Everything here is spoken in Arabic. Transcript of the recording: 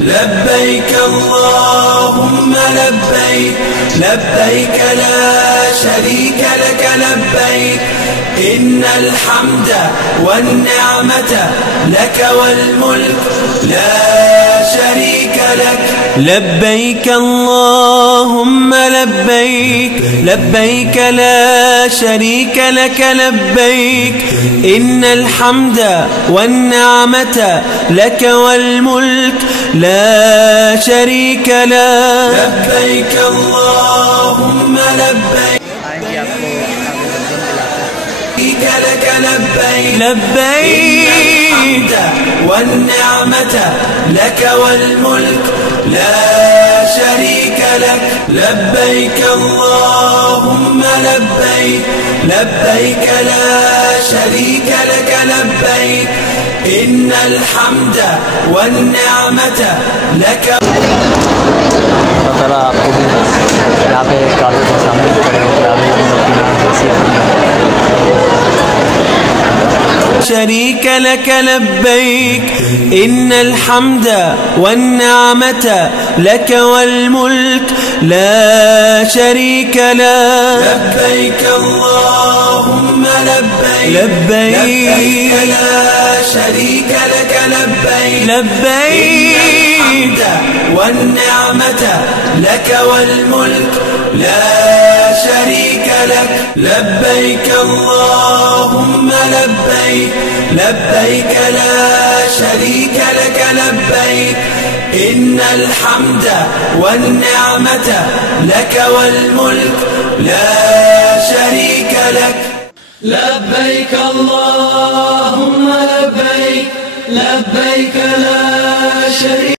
لبيك اللهم لبيك، لبيك لا شريك لك لبيك، إن الحمد والنعمة لك والملك لا شريك لك. لبيك اللهم لبيك، لبيك لا شريك لك لبيك، إن الحمد والنعمة لك والملك لا شريك لك. لبيك اللهم لبيك، لك لبيك، لبيك والنعمة لك والملك لا شريك لك. لبيك اللهم لبيك، لبيك لا شريك لك लब्बैक इन्नल हम्द वन निअमत लक। ताला आपको भी यहाँ पे काबे के सामने खड़े होकर शरीक लक लब्बैक इन्नल हम्द वन निअमत लक वल मुल्क ला शरीक लक। लब्बैक अल्लाहुम्मा लब्बैक, लब्बैक ला शरीक लक लब्बैक, लब्बैक वन निअमत लक वल मुल्क ला शरीक लक। लब्बैक अल्लाहुम्मा लब्बैक, लब्बैक ला शरीक लक लब्बैक इन्नल हम्द वन निअमत लक वल मुल्क ला शरीक लक। लब्बैक अल्लाहुम्मा लब्बैक, लब्बैक ला शरीक